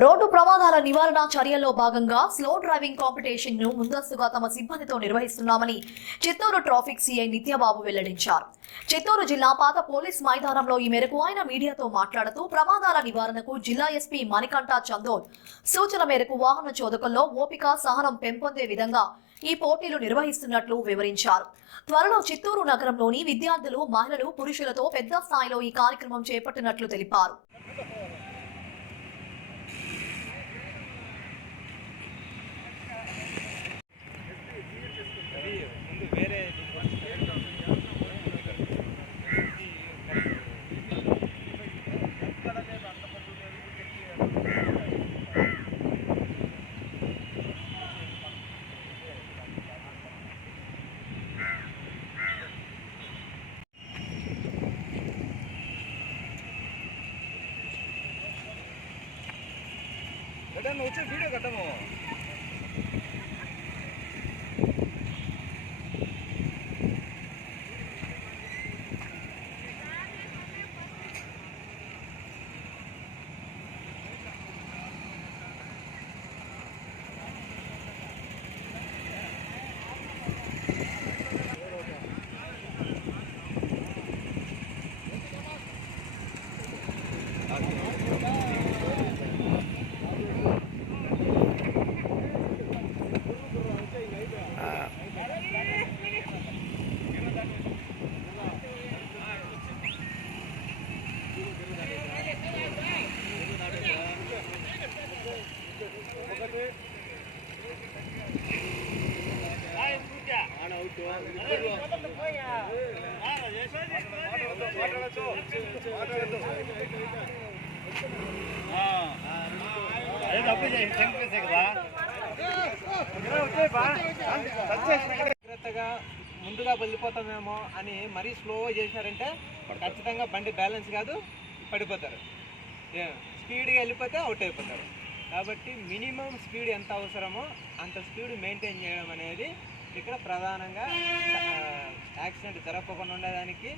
Road ప్రమాదాల నివారణ చర్యల్లో భాగంగా స్లో డ్రైవింగ్ కాంపిటీషన్ను ముందస్తుగా తమ సిబ్బందితో నిర్వహిస్తున్నామని చిత్తూరు ట్రాఫిక్ సిఐ నిత్యబాబు వెల్లడించారు. చిత్తూరు జిల్లా పాత పోలీస్ మైదానంలో ఈ మేరకు ఆయన మీడియాతో మాట్లాడుతూ ప్రమాదాల నివారణకు జిల్లా ఎస్పీ మణికంఠ చందోల్ సూచన మేరకు వాహన చోదకుల్లో ఓపిక సహనం పెంపొందే విధంగా ఈ పోటీలు నిర్వహిస్తున్నట్లు వివరించారు. త్వరలో చిత్తూరు నగరంలోని విద్యార్థులు మహిళలు పురుషులతో పెద్ద స్థాయిలో ఈ కార్యక్రమం చేపట్టినట్లు తెలిపారు. ఎడన్నా వచ్చే వీడియో కట్టము అదే తప్పు చేసి కదా జాగ్రత్తగా ముందుగా వెళ్ళిపోతామేమో అని మరీ స్లో చేసినారంటే ఖచ్చితంగా బండి బ్యాలెన్స్ కాదు పడిపోతారు. స్పీడ్గా వెళ్ళిపోతే అవుట్ అయిపోతారు. కాబట్టి మినిమం స్పీడ్ ఎంత అవసరమో అంత స్పీడ్ మెయింటైన్ చేయడం అనేది ఇక్కడ ప్రధానంగా యాక్సిడెంట్ జరగకుండా ఉండేదానికి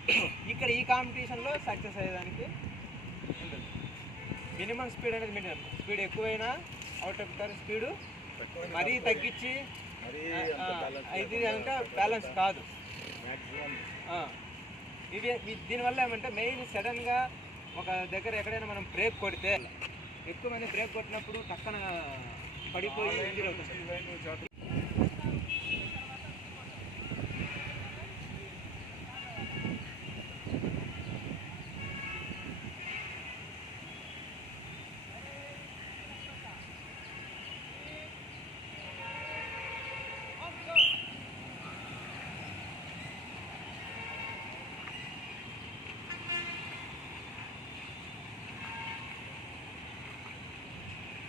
ఇక్కడ ఈ కాంపిటీషన్లో సక్సెస్ అయ్యేదానికి ఉంటుంది. మినిమం స్పీడ్ అనేది మినిమం స్పీడ్ ఎక్కువైనా అవుట్ అయిపోతారు స్పీడు మరీ తగ్గించి ఇది అంటే బ్యాలెన్స్ కాదు. ఇవి- దీనివల్ల ఏమంటే మెయిన్ సడన్గా ఒక దగ్గర ఎక్కడైనా మనం బ్రేక్ కొడితే ఎక్కువ మంది బ్రేక్ కొట్టినప్పుడు టక్కన పడిపోయి ఇంజరీ అవుతుంది.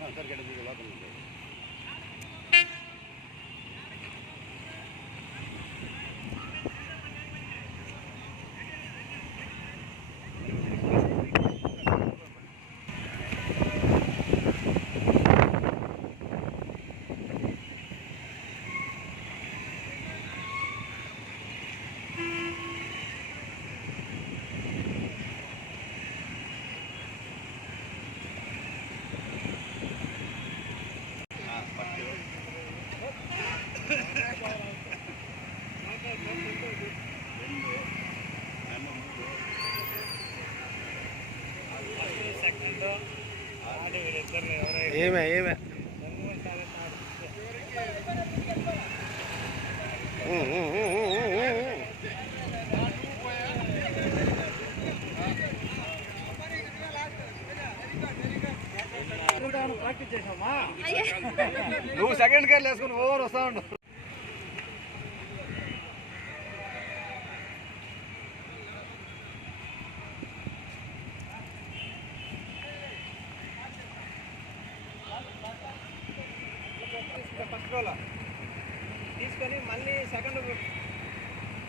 సార్ గడ్డ మీకు లోపల ఉంది. ఆ, పట్టు. రెండు అన్న మూడు ఏమే ఏమే? నువ్వు సెకండ్ గేర్ వేసుకుని ఓవర్ వస్తా ఉండు ఆటోలో తీసుకొని మళ్ళీ సెకండ్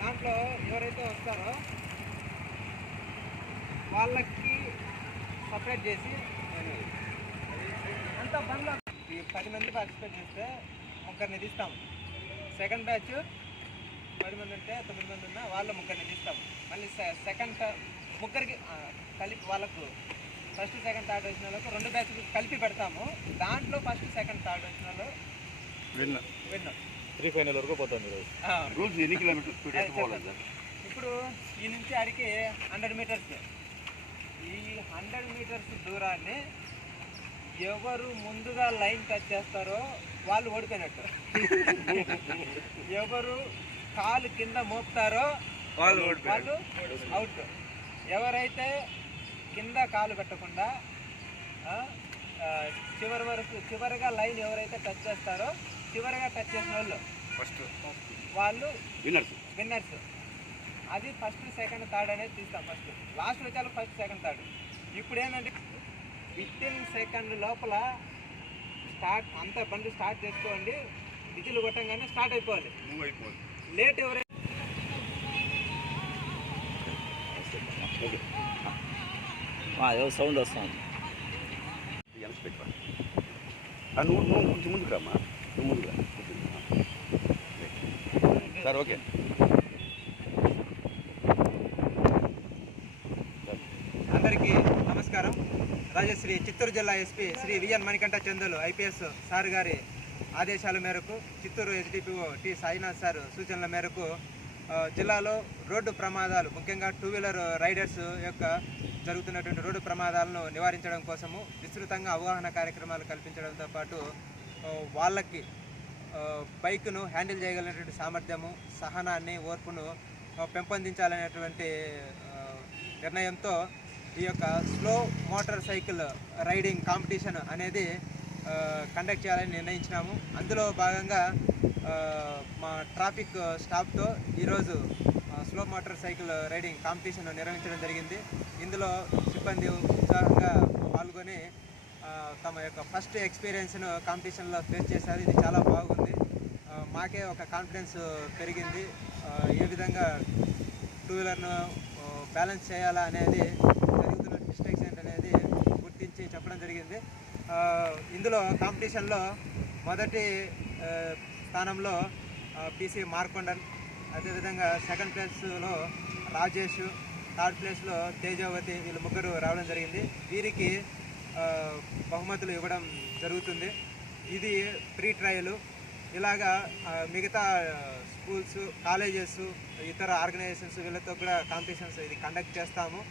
దాంట్లో ఎవరైతే వస్తారో వాళ్ళకి సపరేట్ చేసి అంత బండ్లో పది మంది పార్టిసిపేట్ చేస్తే ముగ్గురిని తీస్తాం. సెకండ్ బ్యాచ్ పది మంది ఉంటే తొమ్మిది మంది ఉన్నా వాళ్ళు ముగ్గురిని తీస్తాం. మళ్ళీ సెకండ్ ముగ్గురికి కలిపి వాళ్ళకు ఫస్ట్ సెకండ్ థర్డ్ వచ్చిన వాళ్ళకు రెండు బ్యాచ్లు కలిపి పెడతాము. దాంట్లో ఫస్ట్ సెకండ్ థర్డ్ వచ్చిన వాళ్ళు త్రీ ఫైనల్ వరకు పోతుంది రూల్స్ ఎన్ని కిలోమీటర్ స్పీడ్ ఎంత పోవాలి సార్? ఇప్పుడు ఈ నుంచి ఆడికి హండ్రెడ్ మీటర్స్ ఈ హండ్రెడ్ మీటర్స్ దూరాన్ని ఎవరు ముందుగా లైన్ టచ్ చేస్తారో వాళ్ళు ఓడిపోయినట్టు. ఎవరు కాలు కింద మోపుతారో వాళ్ళు వాళ్ళు అవుట్ ఎవరైతే కింద కాలు పెట్టకుండా చివరి వరకు చివరిగా లైన్ ఎవరైతే టచ్ చేస్తారో చివరిగా టచ్ చేసిన వాళ్ళు. ఫస్ట్. వాళ్ళు విన్నర్స్ విన్నర్స్ అది ఫస్ట్ సెకండ్ థర్డ్ అనేది తీస్తాం ఫస్ట్ లాస్ట్ వచ్చాక ఫస్ట్ సెకండ్ థర్డ్ ఇప్పుడు ఏంటంటే విత్ ఇన్ సెకండ్ లోపల స్టార్ట్ అంత బండి స్టార్ట్ చేసుకోండి. విజిల్ కొట్టంగానే స్టార్ట్ అయిపోవాలి. మూవ్ అయిపోవాలి. లేట్ ఏదో సౌండ్ వస్తుంది. వెనక్కి పెట్టుకో ఆ, నువ్వు నువ్వు కొంచెం ముందుకు రామ్మా. Sir okay. అందరికీ నమస్కారం. రాజశ్రీ చిత్తూరు జిల్లా SP Shri V N Manikanta Chandulu IPS sir గారి ఆదేశాల మేరకు Chittoor SDPO T Sainath sir సూచనల మేరకు జిల్లాలో రోడ్డు ప్రమాదాలు ముఖ్యంగా టూ వీలర్ రైడర్స్ యొక్క జరుగుతున్నటువంటి రోడ్డు ప్రమాదాలను నివారించడం కోసము విస్తృతంగా అవగాహన కార్యక్రమాలు కల్పించడంతో పాటు వాళ్ళకి బైక్ను హ్యాండిల్ చేయగలిగినటువంటి సామర్థ్యము సహనాన్ని ఓర్పును పెంపొందించాలనేటువంటి నిర్ణయంతో ఈ యొక్క slow motorcycle riding competition అనేది కండక్ట్ చేయాలని నిర్ణయించినాము. అందులో భాగంగా మా ట్రాఫిక్ స్టాఫ్తో ఈరోజు slow motorcycle riding competition నిర్వహించడం జరిగింది. ఇందులో సిబ్బంది ఉత్సాహంగా పాల్గొని తమ యొక్క ఫస్ట్ ఎక్స్పీరియన్స్ను కాంపిటీషన్లో ఫేస్ చేశారు. ఇది చాలా బాగుంది. మాకే ఒక కాన్ఫిడెన్స్ పెరిగింది. ఏ విధంగా టూ వీలర్ను బ్యాలెన్స్ చేయాలా అనేది జరుగుతున్న మిస్టేక్స్ ఏంటనేది గుర్తించి చెప్పడం జరిగింది. ఇందులో కాంపిటీషన్లో మొదటి స్థానంలో పిసి మార్కొండన్ అదేవిధంగా సెకండ్ ప్లేస్లో రాజేష్ థర్డ్ ప్లేస్లో తేజావతి వీళ్ళు ముగ్గురు రావడం జరిగింది. వీరికి బహుమతులు ఇవ్వడం జరుగుతుంది. ఇది ప్రీ ట్రయల్. ఇలాగా మిగతా స్కూల్స్ కాలేజెస్ ఇతర ఆర్గనైజేషన్స్ వీళ్ళతో కూడా కాంపిటీషన్స్ ఇది కండక్ట్ చేస్తాము.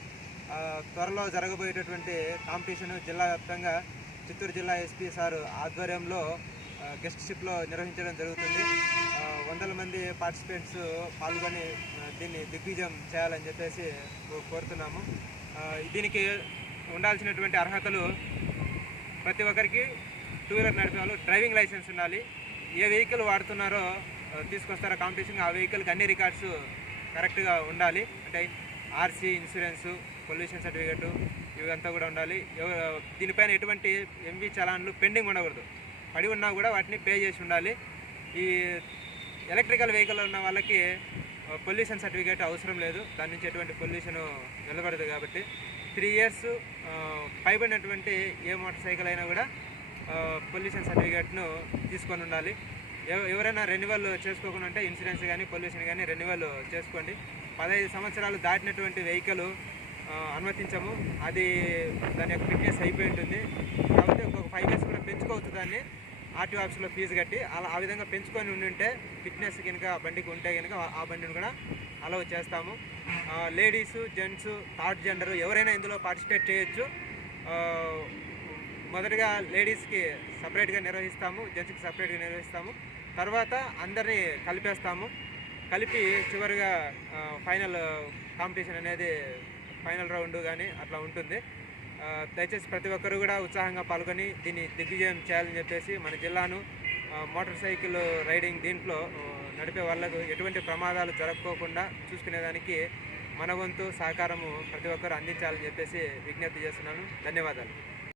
త్వరలో జరగబోయేటటువంటి కాంపిటీషన్ జిల్లా వ్యాప్తంగా చిత్తూరు జిల్లా ఎస్పీ సార్ ఆధ్వర్యంలో గెస్ట్ షిప్లో నిర్వహించడం జరుగుతుంది. వందల మంది పార్టిసిపెంట్స్ పాల్గొని దీన్ని దిగ్విజయం చేయాలని చెప్పేసి కో- కోరుతున్నాము. దీనికి ఉండాల్సినటువంటి అర్హతలు ప్రతి ఒక్కరికి టూ వీలర్ నడిపే వాళ్ళు డ్రైవింగ్ లైసెన్స్ ఉండాలి. ఏ వెహికల్ వాడుతున్నారో తీసుకొస్తారో కాంపిటీషన్ ఆ వెహికల్కి అన్ని రికార్డ్స్ కరెక్ట్గా ఉండాలి. అంటే ఆర్సీ ఇన్సూరెన్సు పొల్యూషన్ సర్టిఫికేటు ఇవంతా కూడా ఉండాలి. దీనిపైన ఎటువంటి ఎంవి చలాన్లు పెండింగ్ ఉండకూడదు. పడి ఉన్నా కూడా వాటిని పే చేసి ఉండాలి. ఈ ఎలక్ట్రికల్ వెహికల్ ఉన్న వాళ్ళకి పొల్యూషన్ సర్టిఫికేట్ అవసరం లేదు. దాని నుంచి ఎటువంటి పొల్యూషన్ నిలబడదు కాబట్టి. త్రీ ఇయర్స్ పైబడినటువంటి ఏ మోటార్ సైకిల్ అయినా కూడా పొల్యూషన్ సర్టిఫికేట్ను తీసుకొని ఉండాలి. ఎవ- ఎవరైనా రెన్యువల్ చేసుకోకుండా అంటే ఇన్సూరెన్స్ కానీ పొల్యూషన్ కానీ రెన్యువల్ చేసుకోండి. పదహైదు సంవత్సరాలు దాటినటువంటి వెహికల్ అనుమతించము. అది దాని యొక్క ఫిట్నెస్ అయిపోయి ఉంటుంది కాబట్టి ఇంకొక ఫైవ్ ఇయర్స్ కూడా పెంచుకోవచ్చు దాన్ని. ఆర్టీఓ ఆఫీస్లో ఫీజు కట్టి అలా ఆ విధంగా పెంచుకొని ఉండి ఉంటే ఫిట్నెస్ కనుక బండికి ఉంటే కనుక ఆ బండిని కూడా అలౌ చేస్తాము. లేడీస్ జెంట్స్ థర్డ్ జెండర్ ఎవరైనా ఇందులో పార్టిసిపేట్ చేయొచ్చు. మొదటిగా మొదటగా లేడీస్కి సపరేట్గా నిర్వహిస్తాము జెంట్స్కి సపరేట్గా నిర్వహిస్తాము. తర్వాత అందరినీ కలిపేస్తాము. కలిపి చివరిగా ఫైనల్ కాంపిటీషన్ అనేది ఫైనల్ రౌండ్ కానీ అట్లా ఉంటుంది. దయచేసి ప్రతి ఒక్కరు కూడా ఉత్సాహంగా పాల్గొని దీన్ని దిగ్విజయం చేయాలని చెప్పేసి మన జిల్లాను మోటార్ సైకిల్ రైడింగ్ దీంట్లో నడిపే వాళ్ళకు ఎటువంటి ప్రమాదాలు జరగకోకుండా చూసుకునేదానికి మన వంతు సహకారము ప్రతి ఒక్కరు అందించాలని చెప్పేసి విజ్ఞప్తి చేస్తున్నాను. ధన్యవాదాలు.